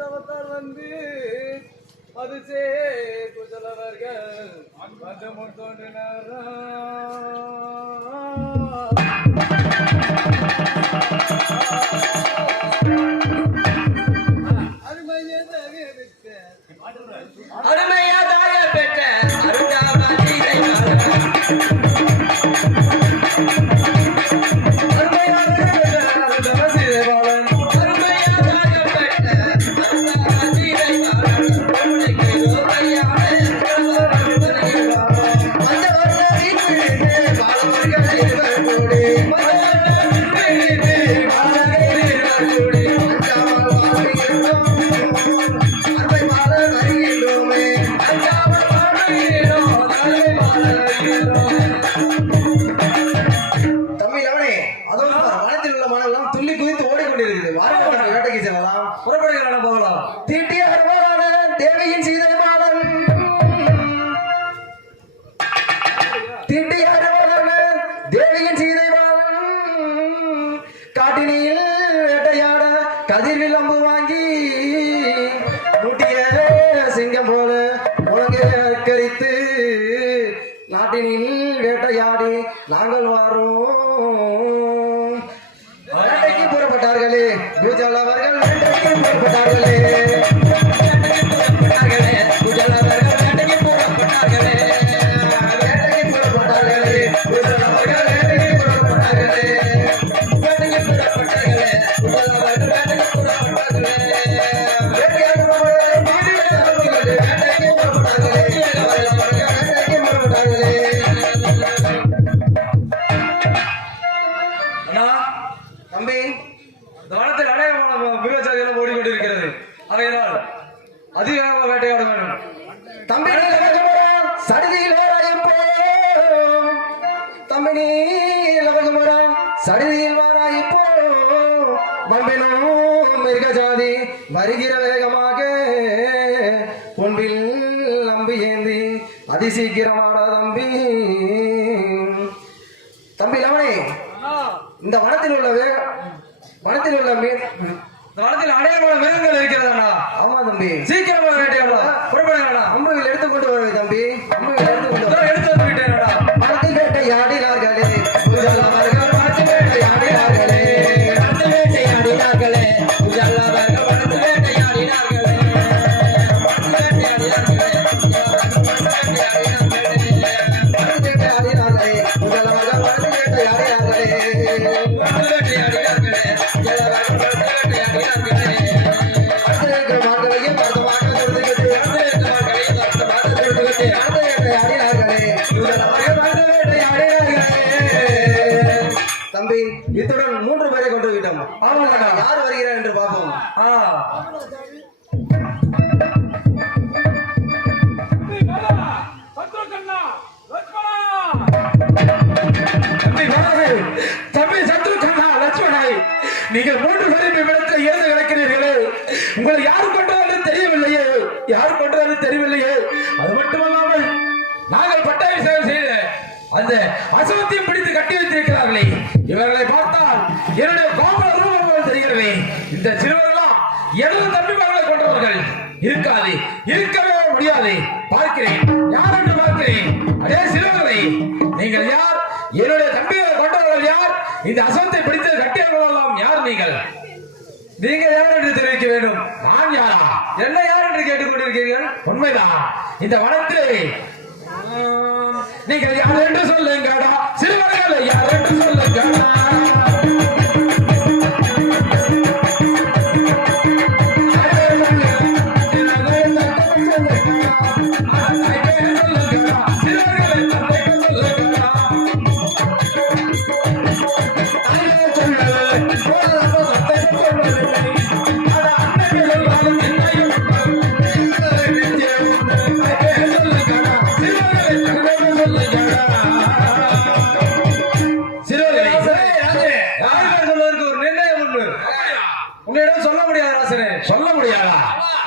தவத்தால் வந்து மதுச்சே குஜலவர்கள் வந்து முன் தோன்றினாரா அருமையாக பெற்ற கதிரில் அம்பு வாங்கி முட்டிய சிங்கம் போல உலகை அக்கரித்து நாட்டினில் வேட்டையாடி நாங்கள் வாரோம். வேட்டைக்கு புறப்பட்டார்களே குஜலவர்கள், வேட்டைக்கு புறப்பட்டார்களே குஜலவர்கள், வேட்டைக்கு புறப்பட்டார்களே வேட்டைக்கு புறப்பட்டார்களே குஜலவர்கள், வேட்டைக்கு புறப்பட்டார்களே வேட்டைக்கு புறப்பட்டார்களே குஜலவர்கள். தம்பி, தானத்தில் அநேகமான மிருகச்சாதிகளும் ஓடிக்கொண்டிருக்கிறது. ஆகையினால் அதிகாரமாக வேட்டையாட வேண்டும். தம்பி சடுதியில் தம்பி சடுதியில் வாராயிப்போ மம்பினும் மிருகஜாதி வருகிற வேகமாக பொன்பில் நம்பி ஏந்தி அதிசீக்கிரமாடா தம்பி. தம்பி லவனே, இந்த வனத்தில் உள்ள வனத்தில் அநேகமான மிருகங்கள் இருக்கிறதா? ஆமா தம்பி, சீக்கிரமாக வேட்டையாடலாம். புறப்படுங்களா? அம்புகள் எடுத்துக்கொண்டு வருவே தம்பி. அம்புகள் எடுத்து வந்து விட்டேனடா. வனத்தில் வேட்டையாடினார்களே வனத்தில் வேட்டையாடினார்களே வனத்தில் வேட்டையாடினார்களே குஜலவர்கள் வனத்தில் வேட்டையாடினார்களே வனத்தில் வேட்டையாடினார்களே குஜலவர்கள் வனத்தில் வேட்டையாடினார்களே தம்பி, இத்துடன் 3 பேரை கொண்டு விட்டோம். யார் வருகிறார் என்று பார்ப்போம். தம்பி சத்ருகனா, லட்சுமணாய், நீங்கள் 3 பேரும் இவ்விடத்தில் இறந்து கிடக்கிறீர்களே, உங்களை யார் கொண்டது தெரியவில்லையே, யார் கொண்டது தெரியவில்லையே. அது மட்டுமல்லாமல் நாங்கள் பட்டாபிஷேகம் செய்த அந்த அசவத்தையும் பிடித்து கட்டி வைத்திருக்கிறார்களே, இவர்களை பார்த்தால் என்னுடைய கோபல ரூபங்கள் தெரிகிறது. இந்த சிறுவர்களெல்லாம் எனது தம்பிமார்களை கொண்டவர்கள் இருக்காது, இருக்கவே முடியாது. பார்க்கிறேன், யார் என்று பார்க்கிறேன். அதே சிறுவர்களை, நீங்கள் யார்? என்னுடைய தம்பிகளை கொண்டவர்கள் யார்? இந்த அசவத்தை பிடித்து கட்டியவர்களெல்லாம் யார்? நீங்கள் யார் என்று தெரிவிக்க வேண்டும். நான் யாரா? என்ன யார் என்று கேட்டுக்கொண்டிருக்கிறீர்கள்? உண்மைதான். இந்த வனத்திலே நீங்கள் யார் என்று சொல்லுங்கடா, சிறுவர்களை யார் என்று சொல்லுங்கடா. உன்னிடம் சொல்ல முடியாது ராசனே. சொல்ல முடியாதா?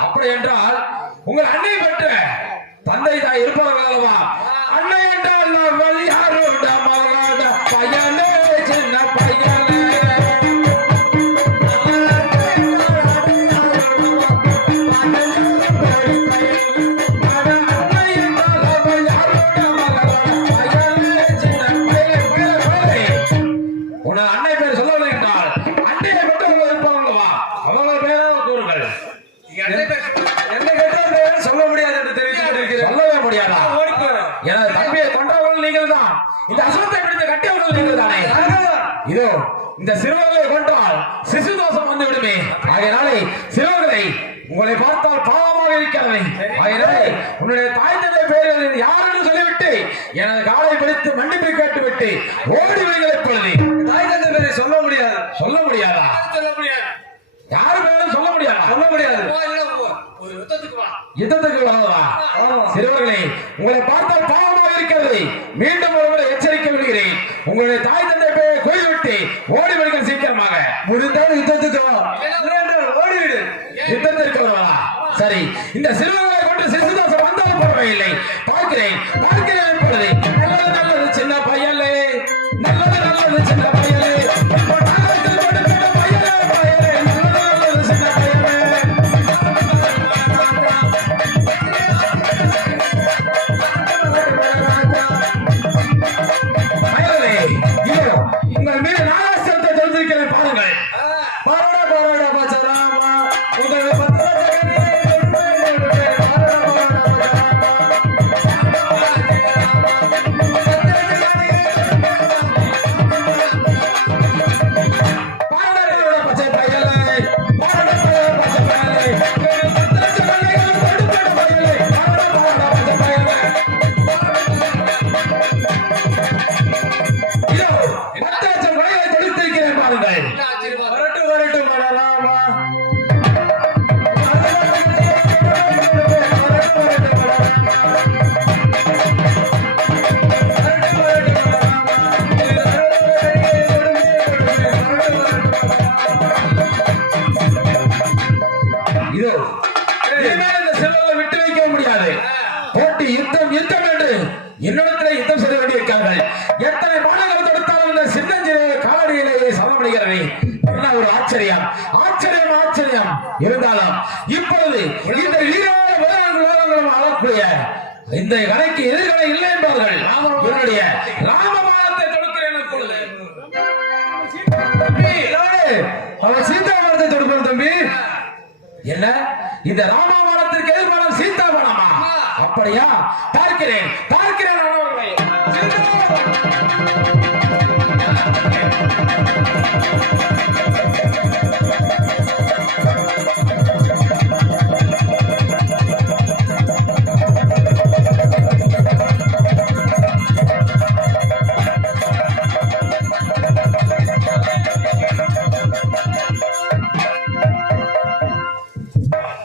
அப்படி என்றால் உங்கள் அன்னை பெற்ற தந்தை தாய் இருப்பார்கள் அல்லவா? அன்னை என்றால் நாங்கள் யாரோட மகளாட பையனே, சின்ன பையனே. விட்டு ஓடி வருகிற பொழுது தாய் தந்தை பேரை சொல்ல முடியாது. சொல்ல முடியாதா? சொல்ல முடியாது. யாரு பேரும் சொல்ல முடியாதா? சொல்ல முடியாது. ஒரு யுத்தத்துக்கு வா. யுத்தத்துக்கு வரவா? சிறுவர்களே, உங்களை பார்த்தால் பாவமாக இருக்கிறது. மீண்டும் ஒருமுறை எச்சரிக்கை விடுகிறேன். உங்களுடைய தாய் தந்தை பேரை கோயில்விட்டு ஓடி வருகிற சீக்கிரமாக. முடிந்தால் யுத்தத்துக்கு வா. இல்லையென்றால் ஓடிவிடு. யுத்தத்திற்கு வரவா? சரி, இந்த சிறுவர்களை கொண்டு சிசுதாசம் வந்தாலும் பரவாயில்லை. பார்க்கிறேன் இப்பொழுது. நல்லது நல்லது சின்ன பையலே, நல்லது நல்லது சின்ன பையலே, நாகத்தில் கொடுக்கிற பையலே, பையலே, நல்லது நல்லது சின்ன பையலே. பையலே, இதோ உங்கள் மீது நாகாஸ்திரத்தை தெரிந்திருக்கிறேன் பாருங்கள். பாராட பாராட பச்சராமா உங்கள் பத்திரத்தகனே பாராட பாரடோட பச்சை பையலே, பாரடோட பச்சை பையலே, உங்கள் பத்திரத்தகனே கொடுக்கிற பையலே, பாரடோட பச்சை பையலே. இதோ 10 லட்சம் வகையை தொடுத்திருக்கிறேன் பாருங்கள். என்ன ஆச்சரியமா இருக்கு. வரட்டும் வரட்டும் வரலாமா இதோ இனிமேல் இந்த செல்வங்களை விட்டு வைக்க முடியாது. போட்டி யுத்தம் யுத்தம் என்று என்னிடத்தில் யுத்தம் செய்ய வேண்டியிருக்கார்கள். எத்தனை பாடங்கள் தொடுத்தாலும் இந்த சின்னஞ்சிறிய காலடியிலேயே சமமடைகிறவை. என்ன ஒரு ஆச்சரியம், ஆச்சரியம், ஆச்சரியம். இருந்தாலும் இப்பொழுது இந்த வீரான உலகங்களும் ஆளக்கூடிய இந்த கடைக்கு எதிர்கடை இல்லை என்பார்கள். என்னுடைய ராமபாணத்தை தொடுக்கிறேன் இப்பொழுது. அவன் சீதாபாரத்தை தொடுப்பான் தம்பி. என்ன இந்த ராமாபாணத்திற்கு எதிர்பானம் சீதாபாணமா? அப்படியா? பார்க்கிறேன் பார்க்கிறேன் அவர்களை.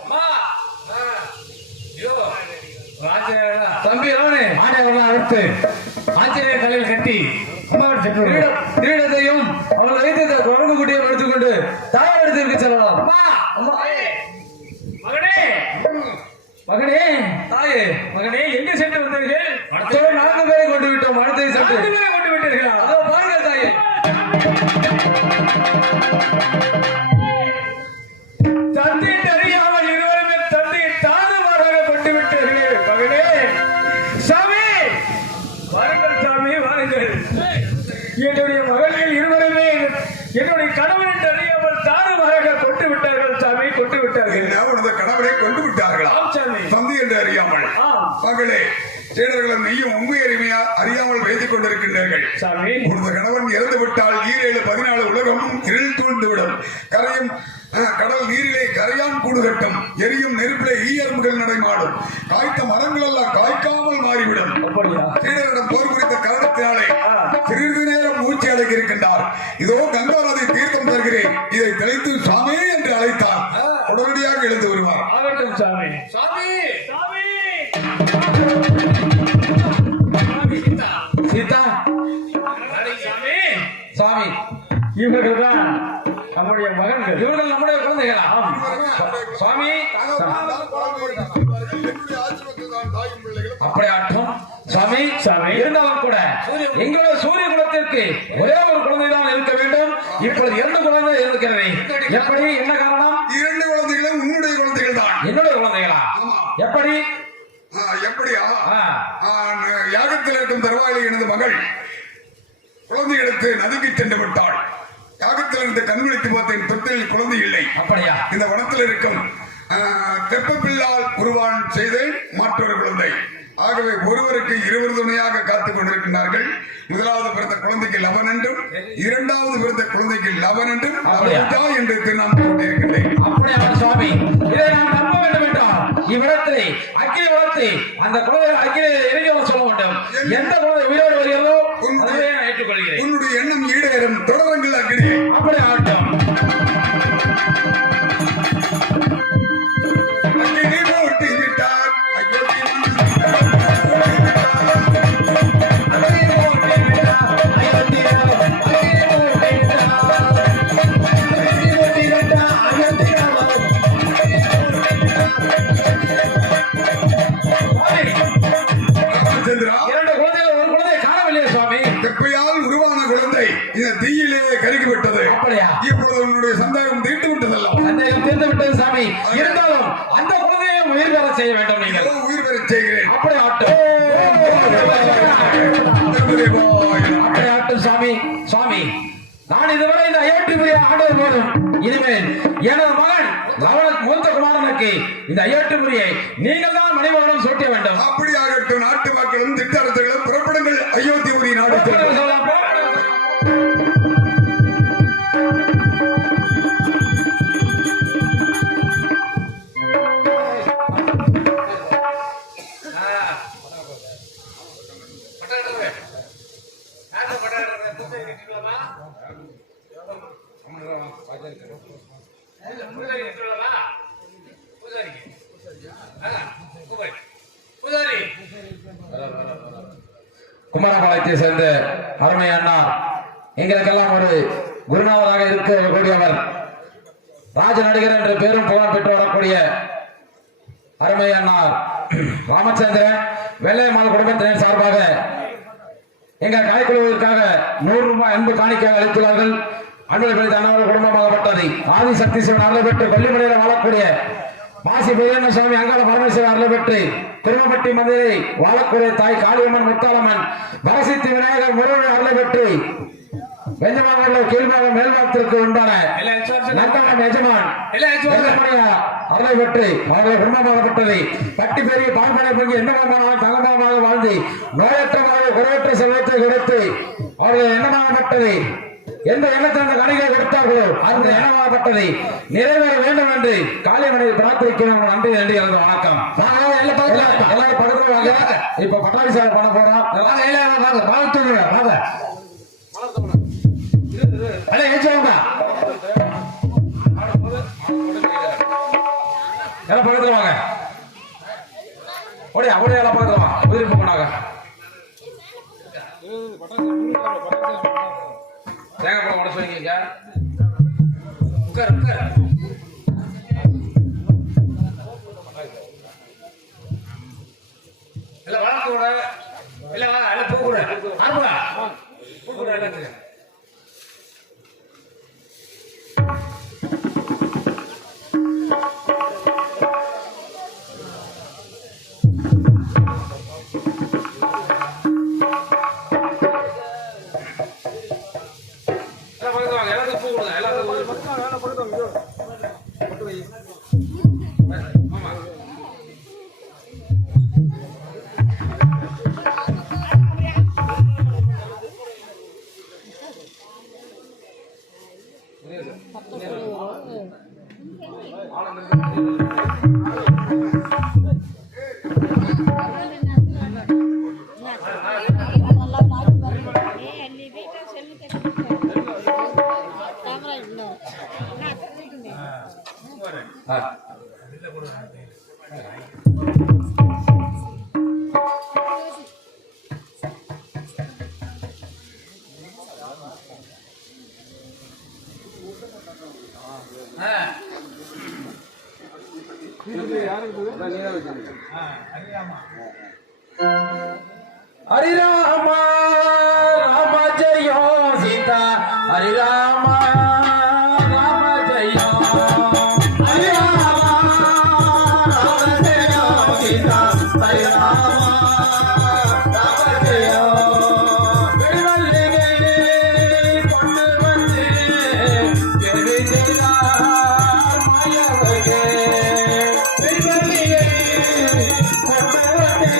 அம்மா. ஐயோ. ராஜா. தம்பி ராவணே ஆணையவர்கள் அடுத்து ஆஞ்சநேயர் தலையில் கட்டி அம்மாவோடு சென்று விடுங்கள். கிரீடத்தையும் அவள் வைத்த குரங்கு குட்டியை எடுத்துக்கொண்டு தாயிடத்திற்கு செல்லலாம். அம்மா. அம்மா மகனே. மகனே, தாயே மகனே எங்க சென்று வந்தீர்கள்? அடுத்தவன் 4 பேரை கொண்டு விட்டோம். அடுத்ததை சற்று 4 பேரை கொண்டு விட்டீர்களா? அதோ பாருங்கள் தாயே. தந்தை தெரியாமல் இருவருமே தந்தை தாறுமாறாக கொண்டு விட்டீர்கள். மகனே. சாமி. வாருங்கள் சாமி வாருங்கள். என்னுடைய மகள்கள் இருவருமே என்னுடைய கணவன் தெரியாமல் தாறுமாறாக கொண்டு விட்டார்கள் சாமி, கொண்டு விட்டார்கள். என்ன உனது கணவரை கொண்டு விட்டார்களா? ஆம் சாமி. தந்தை என்று அறியாமல் ஆம். மகளே, சீடர்களும் நீயும் உண்மை அறியாமல் வைத்துக் கொண்டிருக்கின்றீர்கள். சாமி. உனது கணவன் இறந்து விட்டால் 7 14 உலகம் இருள் சூழ்ந்துவிடும். கரையும் கடல் நீரிலே கரையான் கூடு கட்டும். எரியும் நெருப்பிலே ஈயரும்புகள் நடைமாடும். காய்த்த மரங்கள் எல்லாம் காய்க்காமல் மாறிவிடும். அப்படியா? சீடரிடம் போர் குறித்த காரணத்தினாலே சிறிது நேரம் மூச்சு அடக்கி இருக்கின்றார். இதோ கங்கா நதி தீர்த்தம் தருகிறேன், இதை தெளித்து சாமி என்று அழைத்தார். உடனடியாக எழுந்து வருவார். ஆகட்டும் சாமி. சாமி. சாமி. சீதா, சாமி. சாமி, இவர்கள் தான் நம்முடைய மகன்கள். இவர்கள் நம்முடைய குழந்தைகளா? ஆம். சுவாமி, என்னுடைய ஆசிரமத்தில் தான் தாயும் பிள்ளைகளும் அப்படியாட்டும் சுவாமி. சாமி. இருந்தாலும் கூட எங்களுடைய சூரிய குலத்திற்கு ஒரே ஒரு குழந்தைதான் இருக்க வேண்டும். இப்பொழுது 2 குழந்தை இருக்கிறது. எப்படி? என்ன காரணம்? 2 குழந்தைகளும் உன்னுடைய குழந்தைகள் தான். என்னுடைய குழந்தைகளா? ஆமா. எப்படி? எப்படியா? ஆ, யாகத்தில் இருக்கும் தருவாயிலே எனது மகள் குழந்தை எடுத்து நதிக்கு சென்று விட்டாள். யாகத்தில் இருந்த கண்விழித்து பார்த்தேன், தொட்டில் குழந்தை இல்லை. அப்படியா? இந்த வனத்தில் இருக்கும் தெப்பப்பில்லால் உருவான் செய்தேன் மற்றொரு குழந்தை. ஆகவே ஒருவருக்கு 2 துணையாக காத்துக் கொண்டிருக்கிறார்கள். முதலாவது பிறந்த குழந்தைக்கு லவன் என்றும், 2வது பிறந்த குழந்தைக்கு லவன் என்றும், லவன்ஜா என்று திருநாமம் கொண்டிருக்கின்றேன். அப்படியா சுவாமி? இதை நாம் நம்ப வேண்டும் என்றால் இவ்விடத்திலே அக்கினி வளர்த்து அந்த குழந்தை அக்கினி இறங்கி சொல்ல வேண்டும். எந்த குழந்தை உயிரோடு வருகிறதோ அதுவே இப்பொழுது உன்னுடைய சந்தேகம் தீர்த்து விட்டதல்ல. சந்தேகம் தீர்ந்து விட்டது சாமி. இருந்தாலும் அந்த குழந்தையை உயிர் பெற செய்ய வேண்டும். நீங்கள் ஏதோ உயிர் பெறச் செய்கிறேன். அப்படி ஆட்டும் அப்படி ஆட்டும் சாமி. சுவாமி, நான் இதுவரை இந்த அயோத்திபுரியை ஆண்டவர் போதும். இனிமேல் எனது மகன் மூத்த குமாரனுக்கு இந்த அயோத்திபுரியை நீங்கள் தான் மணிமகனும் சூட்ட வேண்டும். அப்படியாகட்டும். நாட்டு மக்களும் திட்டரசர்களும் புறப்படுங்கள். அயோத்திபுரி நாடு குமாரபாளையத்தை சேர்ந்த அருமை அண்ணா, எங்களுக்கெல்லாம் ஒரு குருநாதராக இருக்கக்கூடியவர், ராஜ நடிகர் என்ற பேரும் புகழ் பெற்று வரக்கூடிய அருமை அண்ணா ராமச்சந்திரன் வெள்ளையம்மாள் குடும்பத்தினர் சார்பாக எங்கள் கலைக்குழுவிற்காக 100 ரூபாய் அன்பு காணிக்கையாக அளித்துள்ளார்கள். அன்பு பிடித்த அண்ணாவர்கள் குடும்பமாகப்பட்டது ஆதி சக்தி சிவன் அருளை பெற்று கொல்லிமலையில் வாழக்கூடிய மாசி பெரியண்ண சுவாமி அங்காள பரமேஸ்வரர் அருளை பெற்று திருமப்பட்டி மந்திரை வாழக்கூடிய தாய் காளியம்மன் முத்தாளம்மன் வரசித்தி விநாயகர் முருகன் அருளை பெற்று வெஞ்சமாவட்ட கீழ்பாகம் மேல்பாகத்திற்கு உண்டான நந்தனம் எஜமான் அருளை பெற்று அவர்களை குடும்பமாகப்பட்டது கட்டி பெரிய பாம்பனை பொங்கி எண்ணமாக தங்கமாக வாழ்ந்து நோயற்றமாக குறைவற்ற செல்வத்தை கொடுத்து அவர்கள் எண்ணமாகப்பட்டது எந்த எண்ணத்தை அந்த கணிகளை கொடுத்தார்களோ அந்த எண்ணமாகப்பட்டதை நிறைவேற வேண்டும் என்று காளியம்மனை பிரார்த்திக்கிறோம். நன்றி நன்றி. வணக்கம். எல்லாரும் பக்கத்துல வாங்க. இப்ப பட்டாளி சாலை பண்ண போறோம். எல்லாம் பக்கத்துல வாங்க. ஓடியா ஓடியா எல்லாம் பக்கத்துல வாங்க. உதிரி போனாங்க தேங்காய் பழம் உடச்சு வைங்க. உட்கார் உட்கார். எல்லாம் வளர்க்க கூட இல்ல வா எல்லாம் போக கூட ஆர்வா போக கூட எல்லாத்துக்கும் ஹரிராமா ராம ஜெயோ சீதா ஹரிராமா ராம ஜெயோ ஹரிராமா ராம ஜெயோ சீதா ஹரிராமா ராம ஜெயோ வெடிவல்லிகை கொண்டு வந்து தேவி செய்தார் மாயவகே வெடிவல்லிகை கொண்டு வந்து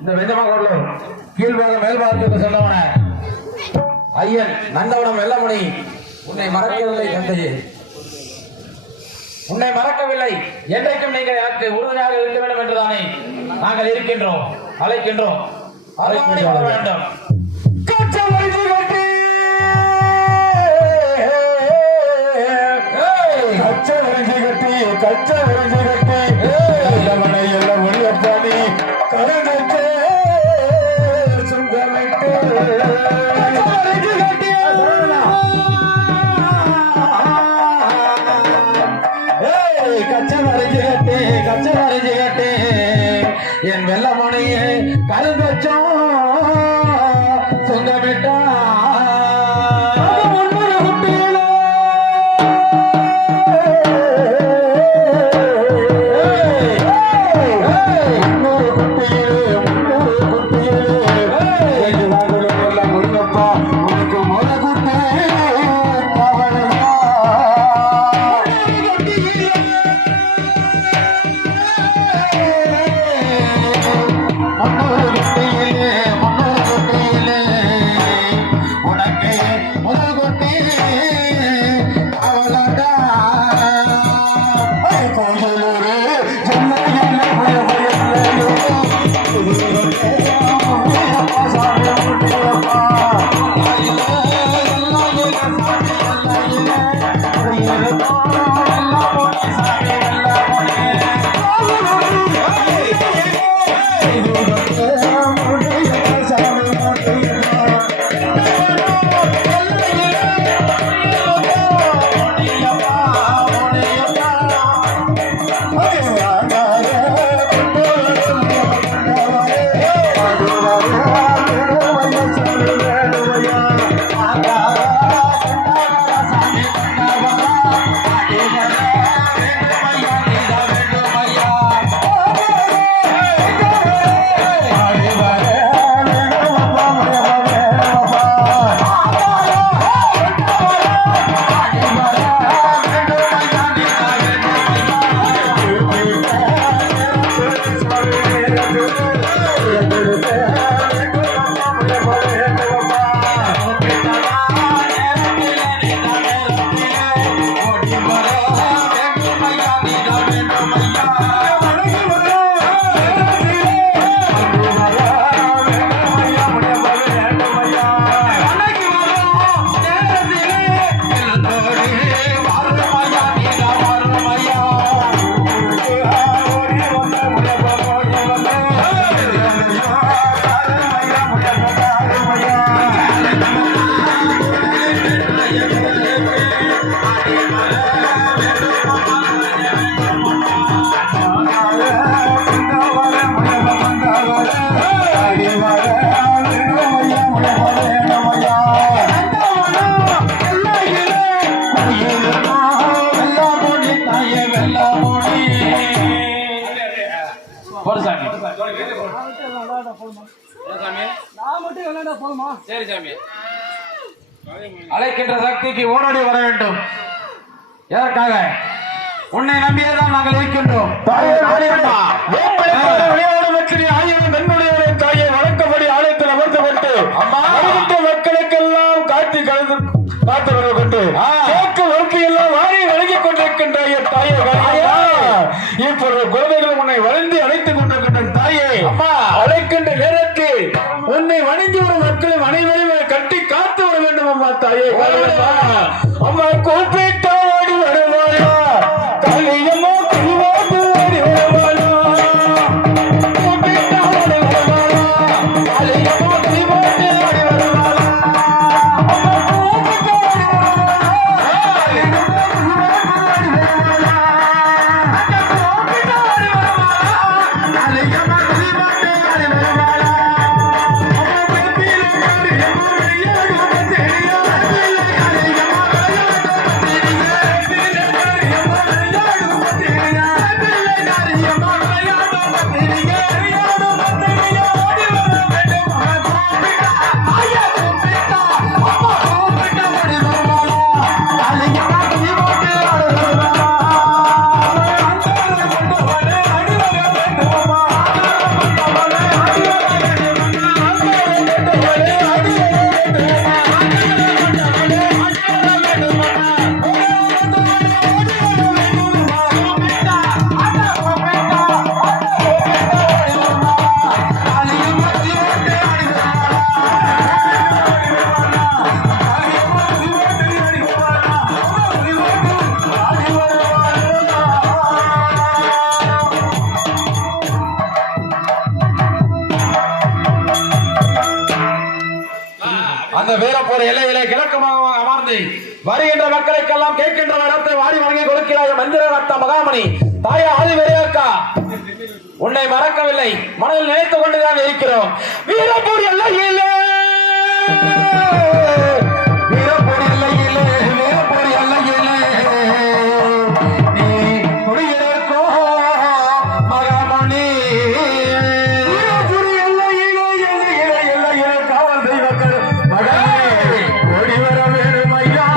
இந்த வெஞ்சமாகோட்ல கீழ்பாகம் மேல்பாகத்துக்கு சொன்னவன ஐயன் நந்தவனம் வெள்ளமணி உன்னை மறக்கவில்லை தந்தையே, உன்னை மறக்கவில்லை. என்றைக்கும் நீங்கள் எனக்கு உறுதுணையாக இருக்க வேண்டும் என்றுதானே நாங்கள் இருக்கின்றோம், அழைக்கின்றோம். வர வேண்டும். என் வெள்ளமணியே கருந்தச்சம் சொந்தமிட்டா அழைக்கின்ற சக்திக்கு ஓடோடி வர வேண்டும். எதற்காக? உன்னை நம்பியேதான் நாங்கள் இருக்கின்றோம். தாயை வழக்கப்படி ஆலயத்தில் அமர்த்தப்பட்டு மக்களுக்கெல்லாம் காட்சி காத்து கொண்டு கேட்கு வறுக்கையெல்லாம் வாரி வழங்கிக் கொண்டிருக்கின்ற தாயை இப்பொழுது குழந்தைகள் உன்னை வளர்ந்து அழைத்துக் கொண்டிருக்கின்ற தாயே, அழைக்கின்ற நேரத்தில் உன்னை வணங்கி வரும் மக்களும் அனைவரையும் கட்டி காத்து வர வேண்டும். அம்மா தாயே, அம்மா கூப்பிட்டா ஓடி வருவாயா? காளியம்மா குருவாக்கு ஓடி வருவாயா? கூப்பிட்டா ஓடி வருவாயா? காளியம்மா குருவாக்கு ஓடி வருவாயா? அம்மா கூப்பிட்டா ஓடி வருவாயா? காளியம்மா குருவாக்கு ஓடி வருவாயா? அம்மா கூப்பிட்டா ஓடி வருவாயா? காளியம்மா குருவாக்கு ஓடி வருவாயா? அம்மா அந்த வீரப்போர் எல்லையிலே கிழக்கமாக அமர்ந்து வருகின்ற மக்களுக்கெல்லாம் கேட்கின்ற வரத்தை வாரி வழங்கி கொடுக்கிறாய் மந்திர ரத்த மகாமணி தாயா ஆதிவரையக்கா உன்னை மறக்கவில்லை மனதில் நினைத்துக் கொண்டுதான் இருக்கிறோம். வீரப்போர் எல்லையிலே வீரப்போர் எல்லையிலே வீரப்போர் எல்லையிலே நீ குடியிருக்கோ மகாமணி வீரப்போர் எல்லையிலே எல்லையிலே எல்லையிலே காவல் தெய்வங்கள் மகனே ஓடி வர வேணும் ஐயா.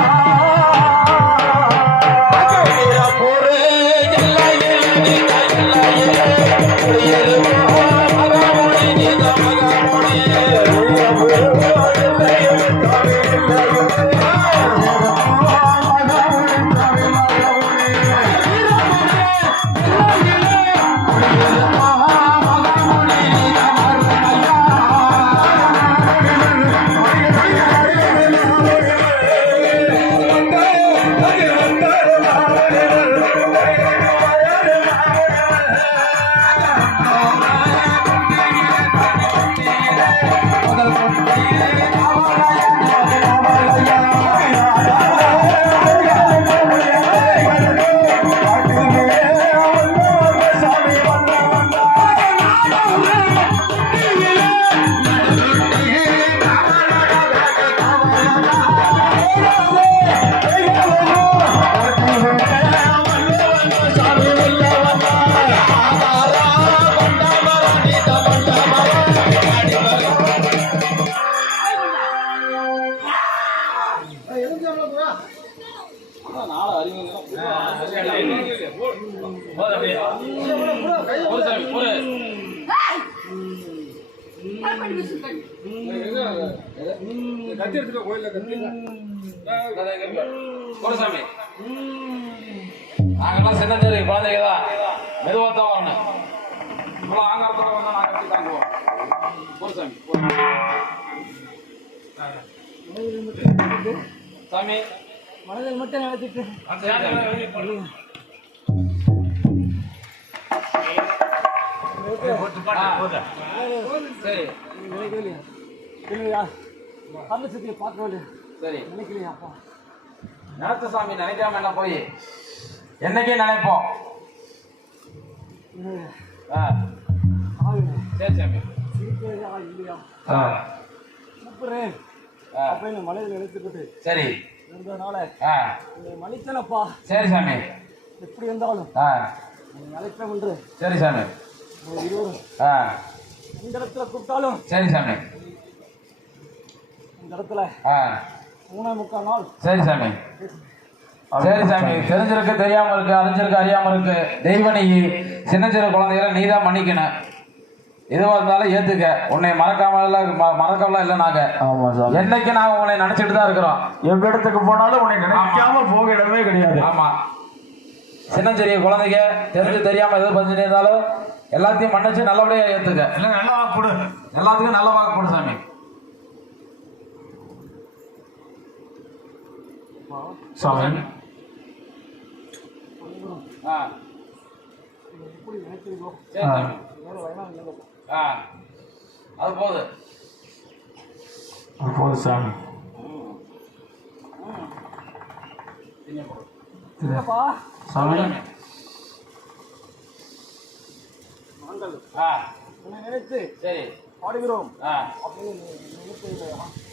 வீரப்போர் எல்லையிலே எல்லையிலே குடியிருக்கோ மகாமணி நீத மகாமணி கத்தி எடுத்துட்டு கோயில கத்தி குருசாமி நாங்கெல்லாம் சின்ன தெரு குழந்தைங்க மெதுவாத்தான் வரணும். இவ்வளோ ஆங்காரத்தோட வந்தா நாங்கள் கட்டி தாங்குவோம். குருசாமி சாமி மனதில் மட்டும் நினைச்சிட்டு சரி கர்ணசக்தியை பார்க்க வேண்டிய சரி நினைக்கலையாப்பா. நினைச்ச சாமி நினைக்காம என்ன போய் என்னைக்கே நினைப்போம். சரி சாமி இல்லையா ஆ கூப்பிடுறேன் அப்படின்னு மனதில் நினைத்துக்கிட்டு சரி இருந்ததுனால ஆ மன்னித்தனப்பா. சரி சாமி எப்படி இருந்தாலும் ஆ அழைப்பேன் என்று சரி சாமி இருவரும் ஆ இந்த இடத்துல கூப்பிட்டாலும் சரி சாமி இந்த இடத்துல ஆ 3.25 நாள் சரி சாமி சரி சாமி தெரிஞ்சிருக்கு தெரியாம இருக்கு அறிஞ்சிருக்கு அறியாம இருக்கு தெய்வ நீ சின்ன சின்ன குழந்தைகளை நீ தான் மன்னிக்கணும். எதுவா இருந்தாலும் ஏத்துக்க. உன்னை மறக்காமலாம் இல்லை நாங்க. ஆமா சாமி என்னைக்கு நாங்க உன்னை நினைச்சிட்டு தான் இருக்கிறோம். எந்த இடத்துக்கு போனாலும் உன்னை நினைக்காம போக இடமே கிடையாது. ஆமா சின்னஞ்சிறிய குழந்தைங்க தெரிஞ்சு தெரியாம எது பண்ணிட்டு இருந்தாலும் எல்லாத்தையும் மன்னிச்சு நல்லபடியா ஏத்துக்க. இல்லை நல்லா கொடு, எல்லாத்துக்கும் நல்ல வாக்கு போடு சாமி. சாமி ஆ எப்படி நினைக்கிறீங்களோ சரி சாமி வேற வேணாம் இல்லைங்க. ஆ அது போகுது. போது சாமி. இல்லப்பா சாமி நாங்கள் ஆ உன்னை நினைத்து சரி பாடுகிறோம் ஆ அப்படின்னு நினைத்து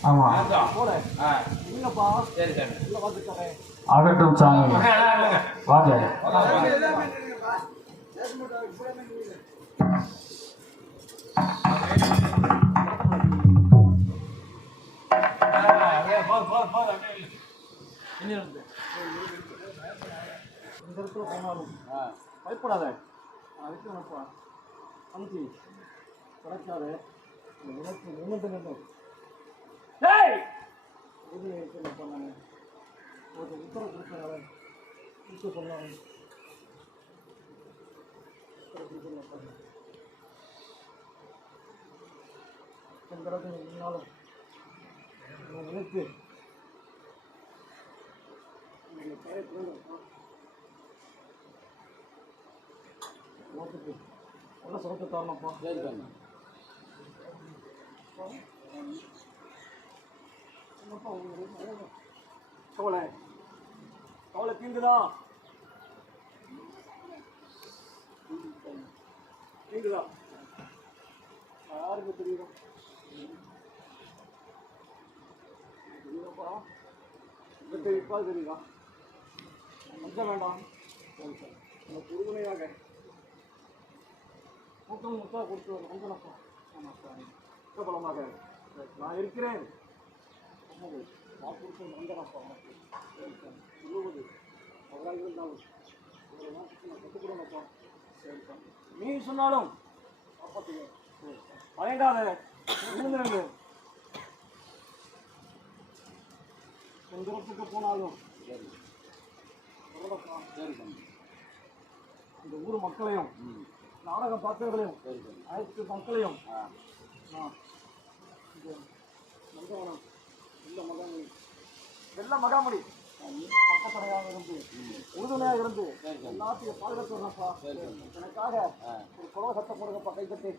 ஆமா நினைச்சோம். போல ஆ இல்லப்பா சரி சாமி இல்ல பார்த்துக்கிறேன். ஆகட்டும் சாமி வாங்க. இந்த இடத்துல போனாலும் பயப்படாத. அதுக்கு நினைப்பா அனுப்பி கிடைக்காது நினைப்பு நிமிடம் நின்று இது நினைப்பா நான் ஒரு உத்தரவு கொடுத்தேன் கொடுக்க சொன்னாங்க. இந்த இடத்துல இருந்தாலும் நினைத்து நல்ல சுரத்தை தரணும்ப்பா. சரி சாமி கவலை கவலை தீங்குதா தீங்குதா யாருக்கு தெரியுதா தெரியுதாப்பா இப்போ தெரியுதா கொஞ்சம் வேண்டாம் சரி சார் எனக்கு உறுதுணையாக கூட்டம் முத்தா கொடுத்து வந்தனப்பா ஆமாம் சார் சுத்தபலமாக நான் இருக்கிறேன் வாக்குறுதி வந்தனப்பா உனக்கு சரி சார் சொல்லுவது அவராக இருந்தாலும் உங்களை நாட்டுக்கு நான் கற்றுக்கிறேன்ப்பா சரி சார் நீ சொன்னாலும் காப்பாற்றுங்க சரி சார் பயங்காத விழுந்துருங்க எந்திரத்துக்கு போனாலும் சரி சரி இந்த ஊர் மக்களையும் நாடகம் பார்த்தவர்களையும் அனைத்து மக்களையும் நந்தவனம் வெள்ள மகாமணி பக்கத்தடையாக இருந்து உறுதுணையாக இருந்து எல்லாத்தையும் பாதுகாத்து வரணும்ப்பா எனக்காக ஒரு குழவை சத்தம் போடுங்கப்பா கைப்பற்றி